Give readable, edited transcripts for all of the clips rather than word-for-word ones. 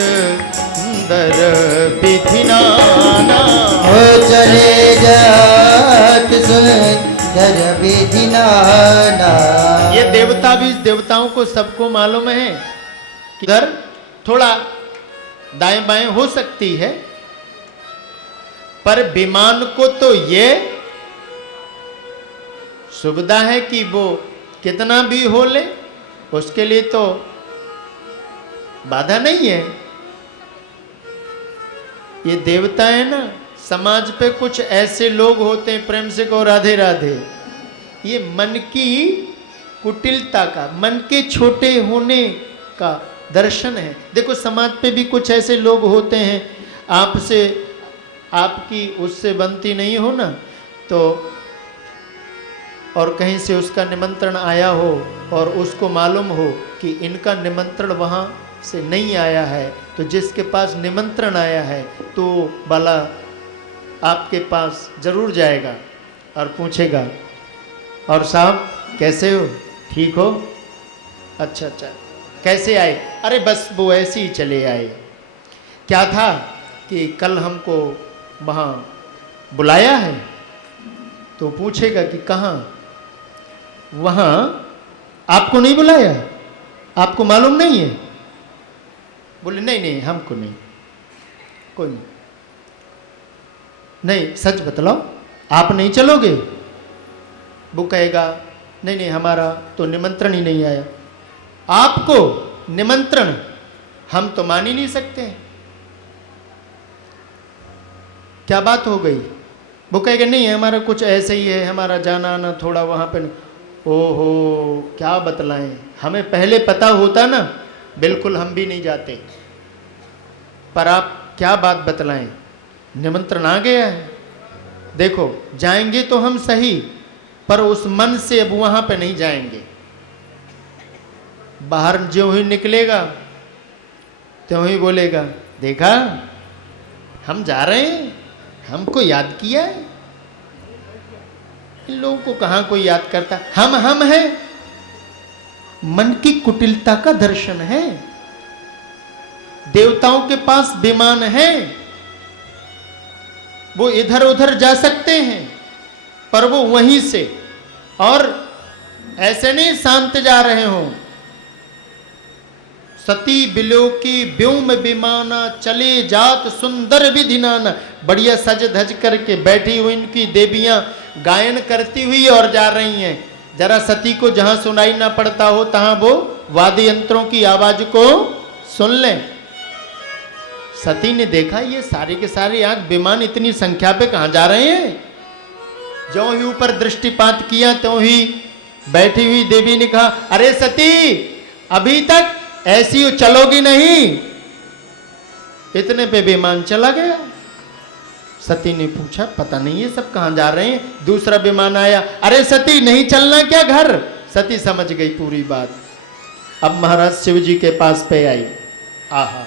सुंदर विधि नाना। हो चले जात सुंदर विधि नाना। ये देवता भी देवताओं को सबको मालूम है कि इधर थोड़ा दाएं बाएं हो सकती है, पर विमान को तो ये सुविधा है कि वो कितना भी हो ले, उसके लिए तो बाधा नहीं है। ये देवता है ना, समाज पे कुछ ऐसे लोग होते हैं, प्रेम से कहो राधे राधे, ये मन की कुटिलता का, मन के छोटे होने का दर्शन है। देखो समाज पे भी कुछ ऐसे लोग होते हैं, आपसे आपकी उससे बनती नहीं हो ना, तो और कहीं से उसका निमंत्रण आया हो और उसको मालूम हो कि इनका निमंत्रण वहाँ से नहीं आया है, तो जिसके पास निमंत्रण आया है तो बाला आपके पास जरूर जाएगा और पूछेगा, और साहब कैसे हो, ठीक हो, अच्छा अच्छा, कैसे आए, अरे बस वो ऐसे ही चले आए, क्या था कि कल हमको वहाँ बुलाया है। तो पूछेगा कि कहाँ, वहाँ आपको नहीं बुलाया, आपको मालूम नहीं है, बोले नहीं नहीं हमको नहीं, कोई नहीं, नहीं सच बतलाओ आप नहीं चलोगे। वो कहेगा नहीं नहीं हमारा तो निमंत्रण ही नहीं आया। आपको निमंत्रण हम तो मान ही नहीं सकते, क्या बात हो गई। वो कहेगा नहीं हमारा कुछ ऐसे ही है, हमारा जाना आना थोड़ा वहाँ पे। ओहो क्या बतलाएं, हमें पहले पता होता ना बिल्कुल हम भी नहीं जाते, पर आप क्या बात बतलाएं, निमंत्रण आ गया है। देखो जाएंगे तो हम सही, पर उस मन से अब वहाँ पे नहीं जाएंगे। बाहर जो ही निकलेगा त्यों ही बोलेगा देखा हम जा रहे हैं, हमको याद किया है। इन लोगों को कहाँ कोई याद करता, हम हैं। मन की कुटिलता का दर्शन है। देवताओं के पास विमान है, वो इधर उधर जा सकते हैं, पर वो वहीं से, और ऐसे नहीं शांत जा रहे हो। सती बिलोकी व्योम विमाना चले जात सुंदर विधि नाना। बढ़िया सज धज करके बैठी हुई इनकी देवियां गायन करती हुई और जा रही हैं। जरा सती को जहां सुनाई ना पड़ता हो तहां वो वाद्य यंत्रों की आवाज को सुन लें। सती ने देखा ये सारे के सारे आंख विमान इतनी संख्या पे कहां जा रहे हैं। जो ही ऊपर दृष्टिपात किया त्यों ही बैठी हुई देवी ने कहा अरे सती अभी तक ऐसी चलोगी नहीं। इतने पे विमान चला गया। सती ने पूछा पता नहीं ये सब कहां जा रहे हैं। दूसरा विमान आया, अरे सती नहीं चलना क्या घर। सती समझ गई पूरी बात। अब महाराज शिव जी के पास पे आई। आहा,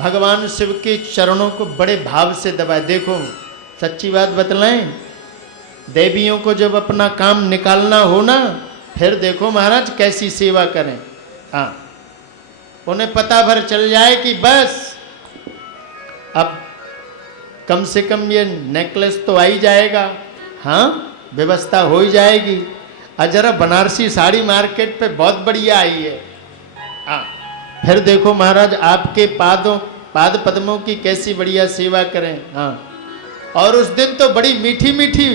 भगवान शिव के चरणों को बड़े भाव से दबाए। देखो सच्ची बात बतलाएं, देवियों को जब अपना काम निकालना हो ना, फिर देखो महाराज कैसी सेवा करें। हाँ, उन्हें पता भर चल जाए कि बस अब कम से कम ये नेकलेस तो आ ही जाएगा। हाँ, व्यवस्था हो ही जाएगी। जरा बनारसी साड़ी मार्केट पे बहुत बढ़िया आई है। हाँ, फिर देखो महाराज आपके पाद पद्मों की कैसी बढ़िया सेवा करें। हाँ, और उस दिन तो बड़ी मीठी मीठी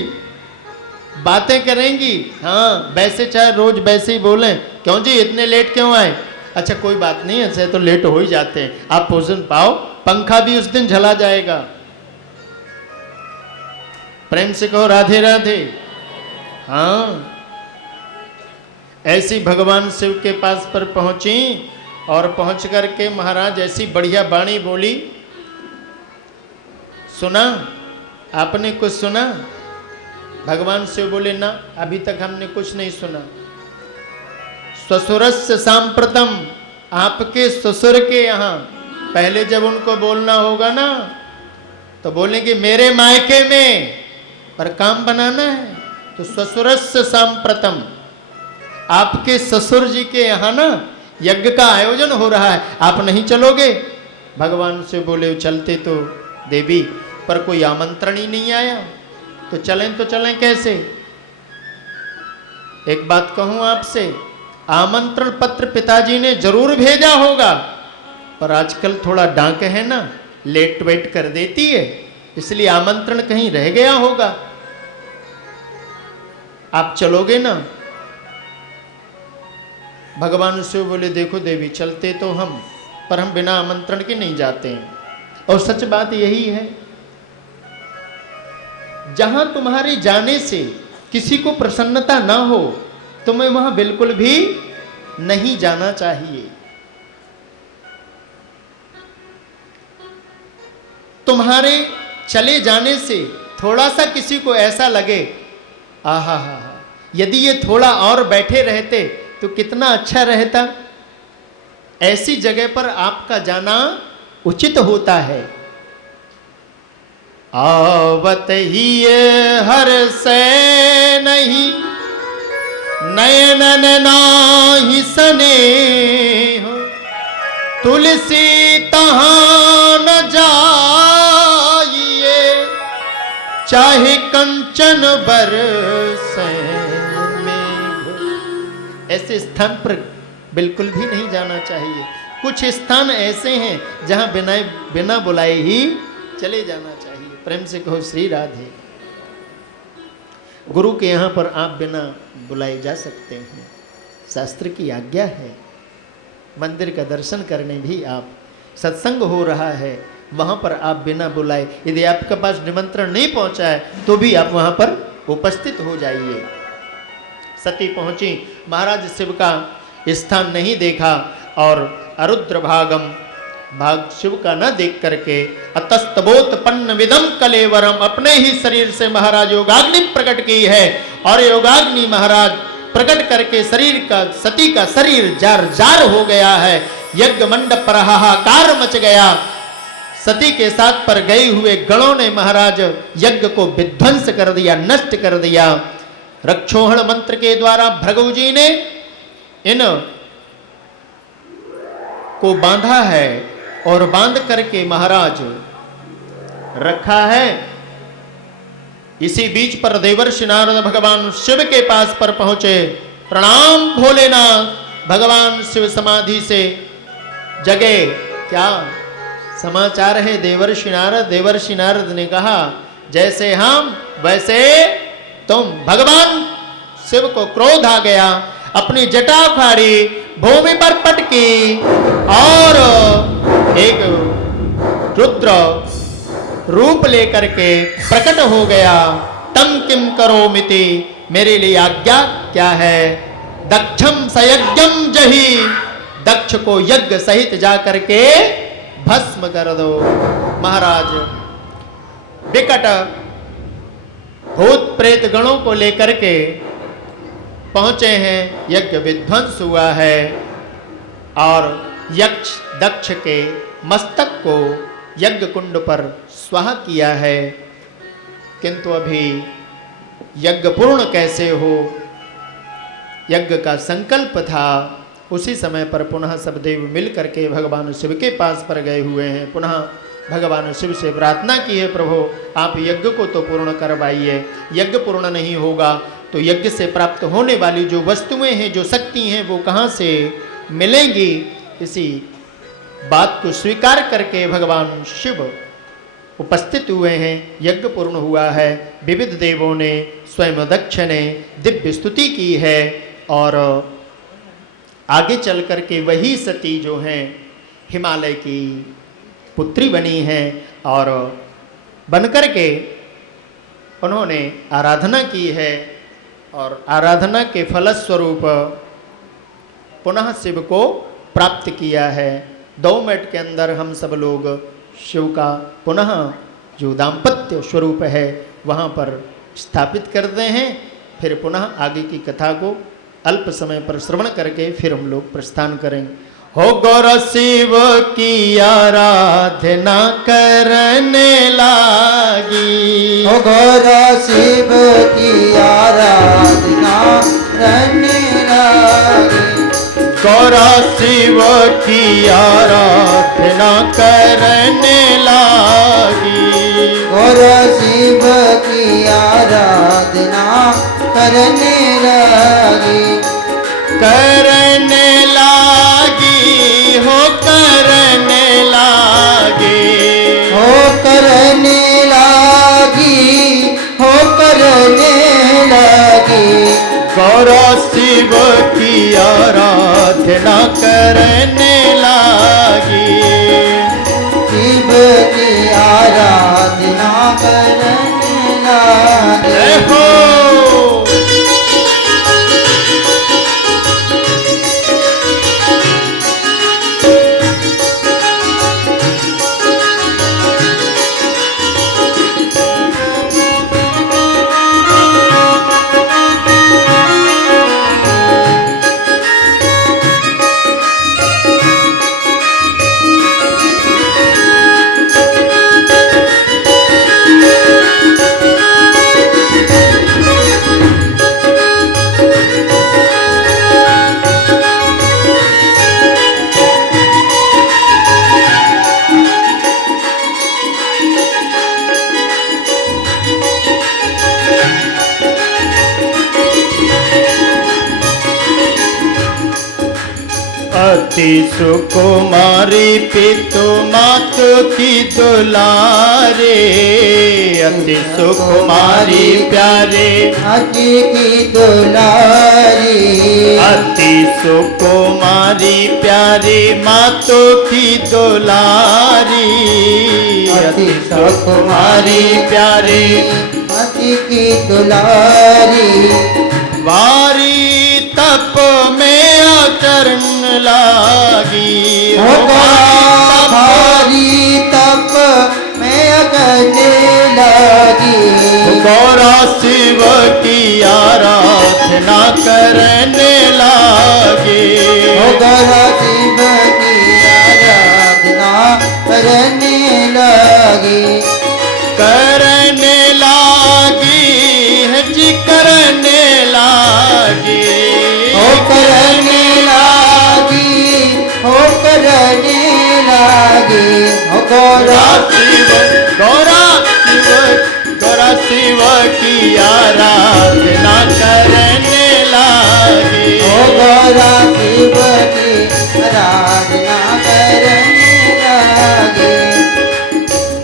बातें करेंगी। हाँ, वैसे चाहे रोज वैसे ही बोलें, क्यों जी इतने लेट क्यों आए। अच्छा कोई बात नहीं, ऐसे तो लेट हो ही जाते हैं, आप भोजन पाओ। पंखा भी उस दिन झला जाएगा। प्रेम से कहो राधे राधे। हाँ, ऐसी भगवान शिव के पास पर पहुंची और पहुंच करके महाराज ऐसी बढ़िया वाणी बोली। सुना आपने कुछ सुना। भगवान शिव बोले ना अभी तक हमने कुछ नहीं सुना। ससुरस्य सांप्रतम, आपके ससुर के यहाँ पहले जब उनको बोलना होगा ना तो बोलेंगे मेरे मायके में, पर काम बनाना है तो ससुरस्य सांप्रतम, आपके ससुर जी के यहाँ ना यज्ञ का आयोजन हो रहा है, आप नहीं चलोगे? भगवान से बोले चलते तो देवी, पर कोई आमंत्रण ही नहीं आया, तो चलें कैसे? एक बात कहूं आपसे, आमंत्रण पत्र पिताजी ने जरूर भेजा होगा, पर आजकल थोड़ा डांक है ना, लेट वेट कर देती है, इसलिए आमंत्रण कहीं रह गया होगा। आप चलोगे ना? भगवान उससे बोले देखो देवी, चलते तो हम, पर हम बिना आमंत्रण के नहीं जाते हैं। और सच बात यही है, जहां तुम्हारे जाने से किसी को प्रसन्नता ना हो, तुम्हें वहां बिल्कुल भी नहीं जाना चाहिए। तुम्हारे चले जाने से थोड़ा सा किसी को ऐसा लगे, आहा हा, यदि ये थोड़ा और बैठे रहते तो कितना अच्छा रहता, ऐसी जगह पर आपका जाना उचित होता है। आवत ही हर से नहीं, नयनन नाही सने हो, तुलसी तहां न जाइए, चाहे कंचन बरसे में। ऐसे स्थान पर बिल्कुल भी नहीं जाना चाहिए। कुछ स्थान ऐसे हैं जहां बिना बुलाए ही चले जाना चाहिए। प्रेम से कहो श्री राधे। गुरु के यहाँ पर आप बिना बुलाए जा सकते हैं, शास्त्र की आज्ञा है। मंदिर का दर्शन करने भी आप, सत्संग हो रहा है, वहाँ पर आप बिना बुलाए, यदि आपके पास निमंत्रण नहीं पहुँचा है तो भी आप वहाँ पर उपस्थित हो जाइए। सती पहुँची, महाराज शिव का स्थान नहीं देखा और अरुद्र भाग शिव का न देख करके अतस्तबोत्पन्न विदम कलेवरम, अपने ही शरीर से महाराज योगाग्नि प्रकट की है और योगाग्नि महाराज प्रकट करके शरीर का, सती का शरीर जार जार हो गया है। यज्ञ मंडप पर हाहाकार मच गया। सती के साथ पर गए हुए गणों ने महाराज यज्ञ को विध्वंस कर दिया, नष्ट कर दिया। रक्षोहण मंत्र के द्वारा भृगु जी ने इन को बांधा है और बांध करके महाराज रखा है। इसी बीच पर देवर्षि नारद भगवान शिव के पास पर पहुंचे। प्रणाम भोलेनाथ। भगवान शिव समाधि से जगे। क्या समाचार है देवर्षि नारद? देवर्षि नारद ने कहा जैसे हम वैसे तुम। भगवान शिव को क्रोध आ गया, अपनी जटा उखाड़ी, भूमि पर पटकी और एक रुद्र रूप लेकर के प्रकट हो गया। तम किम करो मिति, मेरे लिए आज्ञा क्या है? दक्षम सयज्ञम जही, दक्ष को यज्ञ सहित जा करके भस्म कर दो। महाराज विकट भूत प्रेत गणों को लेकर के पहुंचे हैं। यज्ञ विध्वंस हुआ है और यक्ष दक्ष के मस्तक को यज्ञ कुंड पर स्वाहा किया है। किंतु अभी यज्ञ पूर्ण कैसे हो? यज्ञ का संकल्प था। उसी समय पर पुनः सब देव मिल करके भगवान शिव के पास पर गए हुए हैं। पुनः भगवान शिव से प्रार्थना की है, प्रभु आप यज्ञ को तो पूर्ण करवाइए। यज्ञ पूर्ण नहीं होगा तो यज्ञ से प्राप्त होने वाली जो वस्तुएं हैं, जो शक्ति हैं, वो कहाँ से मिलेंगी? इसी बात को स्वीकार करके भगवान शिव उपस्थित हुए हैं। यज्ञ पूर्ण हुआ है। विविध देवों ने, स्वयं दक्ष ने दिव्य स्तुति की है और आगे चल करके वही सती जो हैं हिमालय की पुत्री बनी हैं और बनकर के उन्होंने आराधना की है और आराधना के फलस्वरूप पुनः शिव को प्राप्त किया है। 2 मिनट के अंदर हम सब लोग शिव का पुनः जो दाम्पत्य स्वरूप है वहाँ पर स्थापित करते हैं। फिर पुनः आगे की कथा को अल्प समय पर श्रवण करके फिर हम लोग प्रस्थान करेंगे। हो गौर शिव की आराधना करने लागी, हो गौर शिव की आराधना करने लागी, गौरा शिव की आराधना करने लागी। गौरा शिव की आराधना करने लगी। करने लागी हो करने लागी। हो करने लागी, हो करने लगी। गौरा शिव की आराधना करने लागी। शिव की आराधना करने लगी। जय हो। अति सुकुमारी पितु मातु की दुलारे। अति सुकुमारी प्यारे अति की दुलारी। अति सुकुमारी प्यारी मातु की दुलारी। अति सुकुमारी प्यारे अति की दुलारी। वारी तप में आचरण लागी। हो भारी तप में करने लगी। गौरा शिव की आराधना करने लागी। हो गौरा शिव की आराधना करने लगी। करने लागी है जी करने लागी। हो करने लागी, हो करने लागी। हो गौरा गौरा शिव की आराधना करने लागी। हो गौरा शिव की आराधना करने लगी।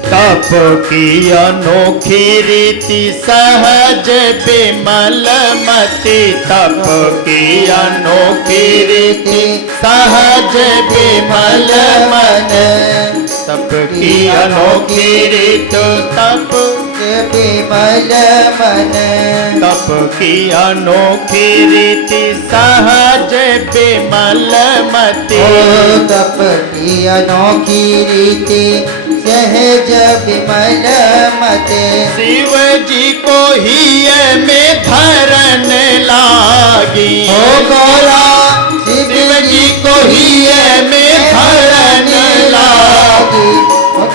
तप की अनोखी रीति सहज बिमल मति। तप की अनोखी रीति सहज बिमल मन। तप की अनोखी रीति तप बिमल मन। तप की अनोखी रीति सहज बिमल मति। तप की अनोखी रीति सहज बिमल मते। शिव जी को ही में धरन लागी। हो गौरा शिव जी को ही में धरन लागी।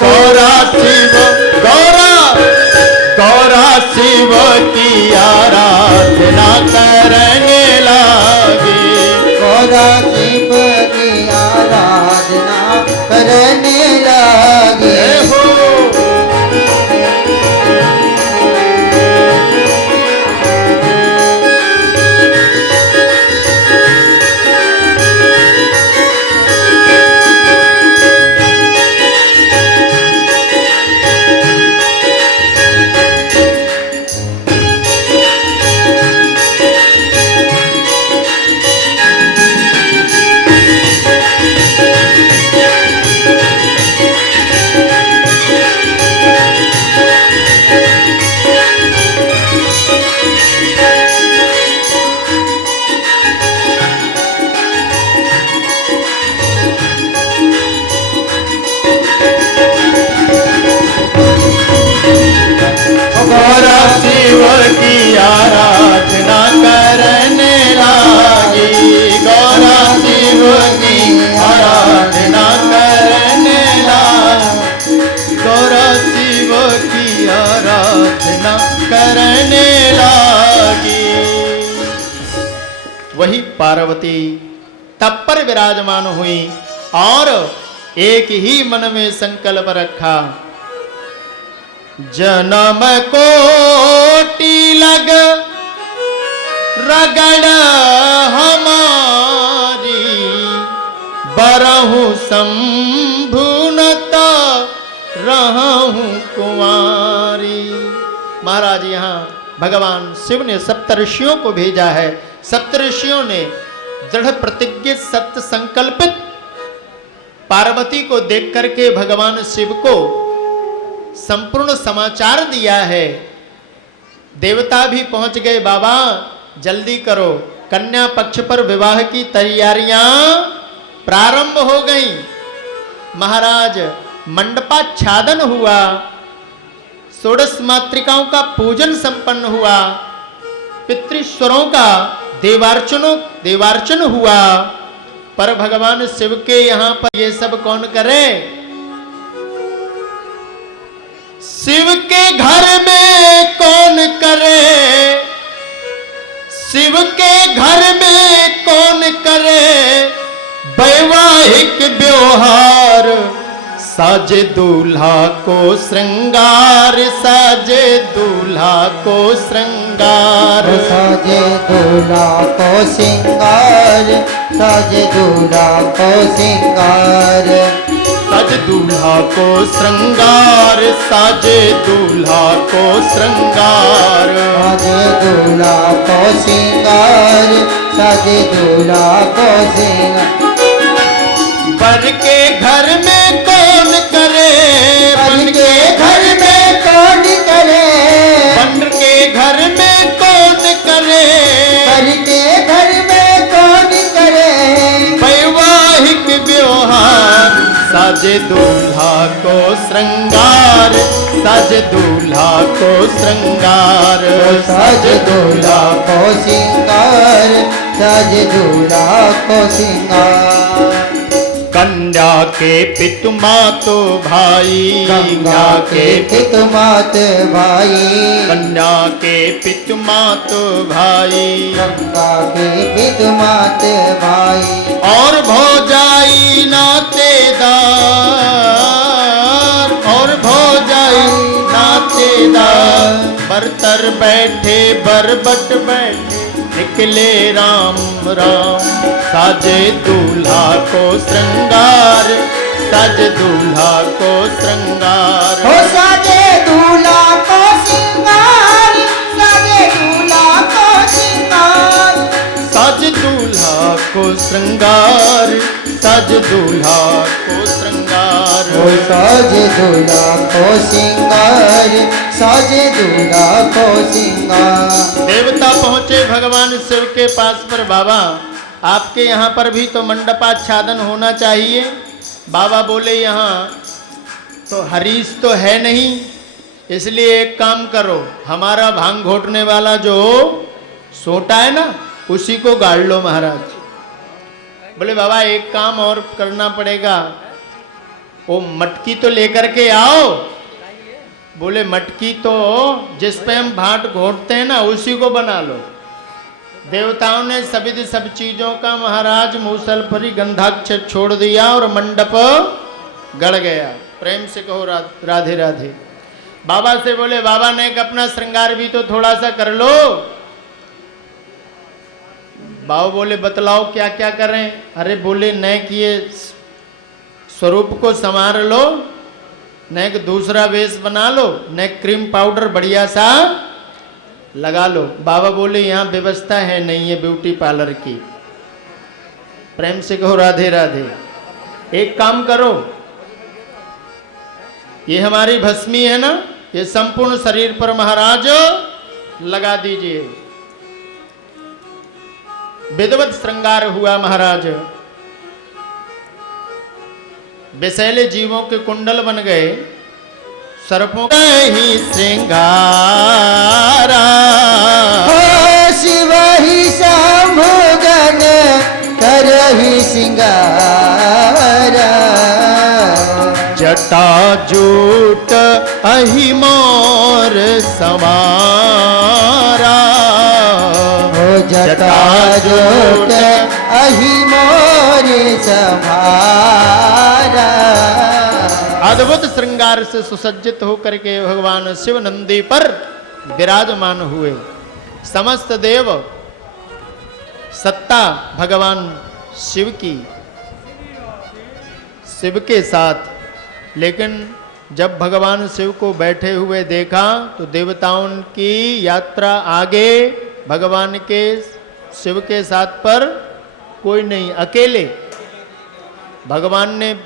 गौरा शिव गौरा शिव की आराधना करने लागी। गौरा शिव की आराधना करने लगी। गौरा शिव की आराधना करने लागी। गौरा शिव की आराधना करने लागी। गौरा शिव की आराधना करने लागी। वही पार्वती तब पर विराजमान हुई और एक ही मन में संकल्प रखा, जन्म कोटि लग रगड़ हमारी, बरहु संभुनत रहूं कुमारी। महाराज यहाँ भगवान शिव ने सप्तऋषियों को भेजा है। सप्तऋषियों ने दृढ़ प्रतिज्ञ सत्य संकल्पित पार्वती को देख करके भगवान शिव को संपूर्ण समाचार दिया है। देवता भी पहुंच गए, बाबा जल्दी करो, कन्या पक्ष पर विवाह की तैयारियां प्रारंभ हो गई। महाराज मंडपाच्छादन हुआ, षोडश मातृकाओं का पूजन संपन्न हुआ, पितृश्वरों का देवार्चन हुआ। पर भगवान शिव के यहां पर ये सब कौन करे? शिव के घर में कौन करे? शिव के घर में कौन करे वैवाहिक व्यवहार? साजे दूल्हा को श्रृंगार, साजे दूल्हा को श्रृंगार, साजे दूल्हा को श्रृंगार, साजे दूल्हा को श्रृंगार, साजे दूल्हा को श्रृंगार, साजे दूल्हा को श्रृंगार, साजे दूल्हा को श्रृंगार, साजे दूल्हा को श्रृंगार। वर के घर में कौन करे? वन के घर में कौन करे? वन के घर में कौन करे? वन के घर में कौन करे वैवाहिक व्यवहार? साजे दूल्हा को श्रृंगार, साजे दूल्हा को श्रृंगार, साजे दूल्हा को श्रृंगार, साजे दूल्हा को श्रृंगार। कन्या के पितु मातो भाई, गंगा के पितु मात भाई, कन्या के पितु मातो भाई, गंगा के पितु मात भाई, और भौजाई नातेदार, और भौजाई नातेदार, बरतर बैठे बरबट बैठे निकले राम राम। साजे दूल्हा को श्रृंगार, साजे दूल्हा को श्रृंगार, हो साजे दूल्हा को श्रृंगार, साजे दूल्हा को श्रृंगार, साजे दूल्हा को श्रृंगार, साजे दूल्हा को श्रृंगार, हो साजे दूल्हा को श्रृंगार, साजे दूल्हा को श्रृंगार। देवता पहुंचे भगवान शिव के पास पर, बाबा आपके यहाँ पर भी तो मंडपाच्छादन होना चाहिए। बाबा बोले यहाँ तो हरीश तो है नहीं, इसलिए एक काम करो, हमारा भांग घोटने वाला जो सोटा है ना उसी को गाड़ लो महाराज। बोले बाबा एक काम और करना पड़ेगा, वो मटकी तो लेकर के आओ। बोले मटकी तो जिस पे हम भाट घोटते हैं ना उसी को बना लो। देवताओं ने सभी सब चीजों का महाराज मूसल पर ही गंधाक्षर छोड़ दिया और मंडप गड़ गया। प्रेम से कहो राधे राधे। बाबा से बोले बाबा ने अपना श्रृंगार भी तो थोड़ा सा कर लो। बाबा बोले बतलाओ क्या क्या करें। अरे बोले न किए स्वरूप को संवार लो, न एक दूसरा वेश बना लो, न क्रीम पाउडर बढ़िया सा लगा लो। बाबा बोले यहाँ व्यवस्था है नहीं है ब्यूटी पार्लर की। प्रेम से कहो राधे राधे। एक काम करो, ये हमारी भस्मी है ना, ये संपूर्ण शरीर पर महाराज लगा दीजिए। विधिवत श्रृंगार हुआ महाराज। विषैले जीवों के कुंडल बन गए, सर्पों का ही श्रृंगारा। हो शिव ही संभोगन करहि सिंगारा। जटा जूट अहि मोर समारा। हो जटा जूट अहि मोरे सभारा। अद्भुत श्रृंगार से सुसज्जित होकर के भगवान शिव नंदी पर विराजमान हुए। समस्त देव सत्ता भगवान शिव की, शिव के साथ। लेकिन जब भगवान शिव को बैठे हुए देखा तो देवताओं की यात्रा आगे, भगवान के शिव के साथ पर कोई नहीं, अकेले। भगवान ने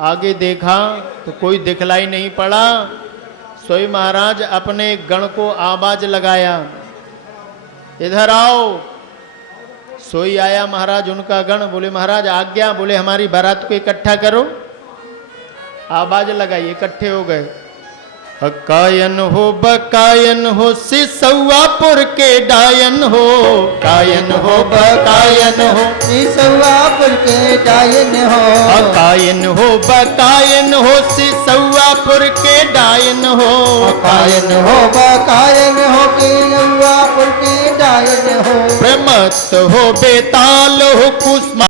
आगे देखा तो कोई दिखलाई नहीं पड़ा। स्वयं महाराज अपने गण को आवाज लगाया, इधर आओ। सोई आया महाराज उनका गण, बोले महाराज आज्ञा, बोले हमारी बारात को इकट्ठा करो। आवाज लगाई, इकट्ठे हो गए। कायन हो बकायन हो सिसौआपुर के डायन हो, कायन हो बकायन हो सिसौआपुर के डायन हो। कायन हो बकायन हो सिसौआपुर के डायन हो, कायन हो बकायन हो सिसौआपुर के डायन हो। प्रमत्त हो बेताल हो कुसमा